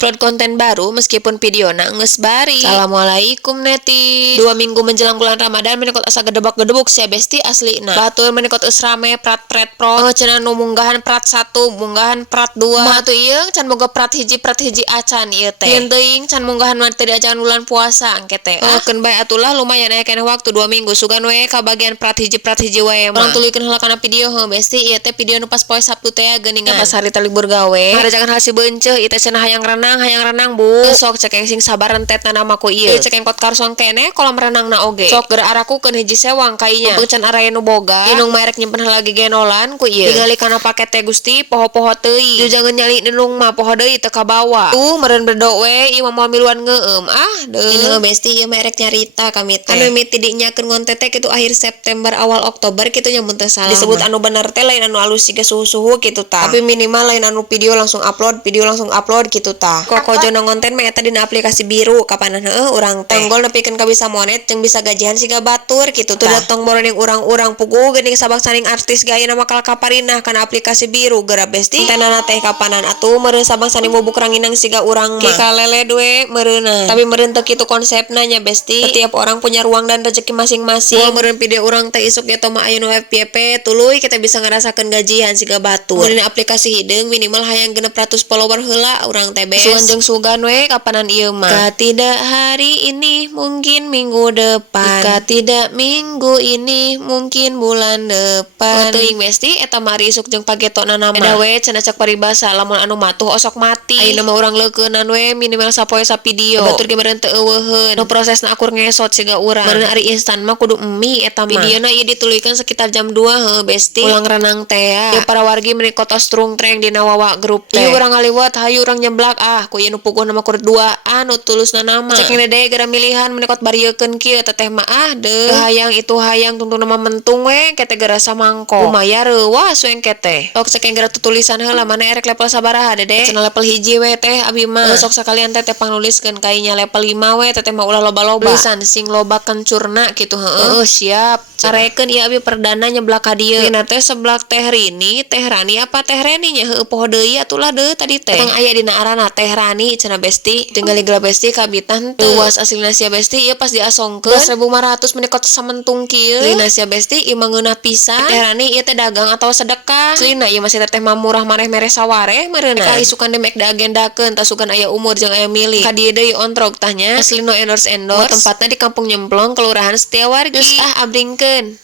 upload konten baru meskipun video geus bari. Assalamualaikum neti. 2 minggu menjelang bulan Ramadan menikot asa gedebak-gedebuk sia besti aslina. Batur menikot eus rame prat-pret pro. Cenah nu munggahan prat 1, munggahan prat 2. Mah atuh ieu can boga prat hiji acan ieu teh. Tieun teuing can munggahan materi ajakan bulan puasa angke teh. Keun bae atulah lumayan aya keneh waktu 2 minggu sugan we ka bagian prat hiji wae mah. Urang tuluykeun heula kana video heuh besti ieu teh video nu pas poe Sabtu teh geuningan pas harita libur gawe. Ngarajakan hal si beunceuk ieu teh cenah hayang renang Bu. Sok cek sing sabar rentetna nama ku ieu. Cek engkot karsong keneh kolam renangna oge. Sok geura arakukeun hiji sewang kainya. Peuceun araya nu boga. Inung merek nyimpen heula gegenolan ku ieu. Digali kana paket teh Gusti poho-poho teuing. Jujangeun nyali nulung mah poho deui teu kabawa. Meureun berdo we ieu mah moal miluan ngeueum. Deui besti ieu merek nyarita kami teh. Anu mimiti dinyakeun ngonten teh kitu akhir September awal Oktober kitu nya mun teu salah. Disebut anu bener teh lain anu alus siga suhu-suhu kitu tah. Tapi minimal lain anu video langsung upload kitu tah. Kokojona ngonten mah eta dina aplikasi biru kapanan heueuh urang teh. Tonggol nepikeun ka bisa monet jeung bisa gajihan siga batur kitu tah. Teu datang boroning urang-urang puguh geuning sabak saning artis gayana makal kaparinah kana aplikasi biru geura besti. Kontenana teh kapanan atuh meureun sabang saning bubuk ranginang siga urang mah. Ki kalele we meureunna. Tapi meureun teu kitu konsepna nya besti. Setiap orang punya ruang dan rezeki masing-masing. Meureun video urang teh isuk eta mah aya nu FYP tuluy kita bisa ngarasakeun gajian siga batur. Meureun aplikasi hideung minimal hayang 600 follower heula urang teh bees. Sugan jeung sugan we kapanan ieu mah. Jika tidak hari ini mungkin minggu depan. Jika tidak minggu ini mungkin bulan depan. Teuing besti eta mah isuk jeung pagetona nama. Eda we cenah cek paribasa lamun anu matuh osok mati. Ayeuna mah urang leukeunan we minimal sapoe sapidio. Batur ge meureun teu eueuheun. Nu prosesna akur ngesot siga urang. Meureun ari instan mah kudu emi eta mah. Videona ieu dituluykeun sekitar jam 2 heuh besti. Ulang renang teh ya. Ieu para wargi menikot strung treng dina wawa grup teh. Ieu urang ngaliwat hayu urang nyeblak ku ieu nu puguh nama kudu 2 anu tulusna nama. Cek ngedede gara milihan menikot bariekeun kieu teteh mah deuk. Hayang itu hayang tungtung nama mentung we kete gara samangko. Kumaya reuwas we kete. Sok cek gara tulisan heula mana erek level sabaraha dede. Cenah level hiji we teh abi mah. Sok sakalian teh pangnuliskeun kainya level 5 we teteh mah ulah loba-loba. Tulisan sing loba kencurna kitu heueuh. Siap. Carekeun ieu abi perdana nyeblak ka dieu. Dina teh seblak Teh Rini, Teh Rani apa Teh Reni nya heueuh poho deui atulah deui tadi teh. Tang aya dina arana Teh Rani cenah besti. Tinggal geula besti kabitan teu. Luas aslina sia besti ieu pas diasongkeun 12.500 menikot samentung kieu. Dina sia besti ieu mah ngeunah pisan. Teh Rani ieu teh dagang atau sedekah. Aslina ieu masih teh mah murah mareh mere sawareh meureunna. Ka isukan demek diagendakeun tah sugan aya umur jeung aya milik. Ka dieu deui ontrog tahnya. Asli no endorse. Tempatna di Kampung Nyemplong, Kelurahan Setiawargi. Geus abringkeun.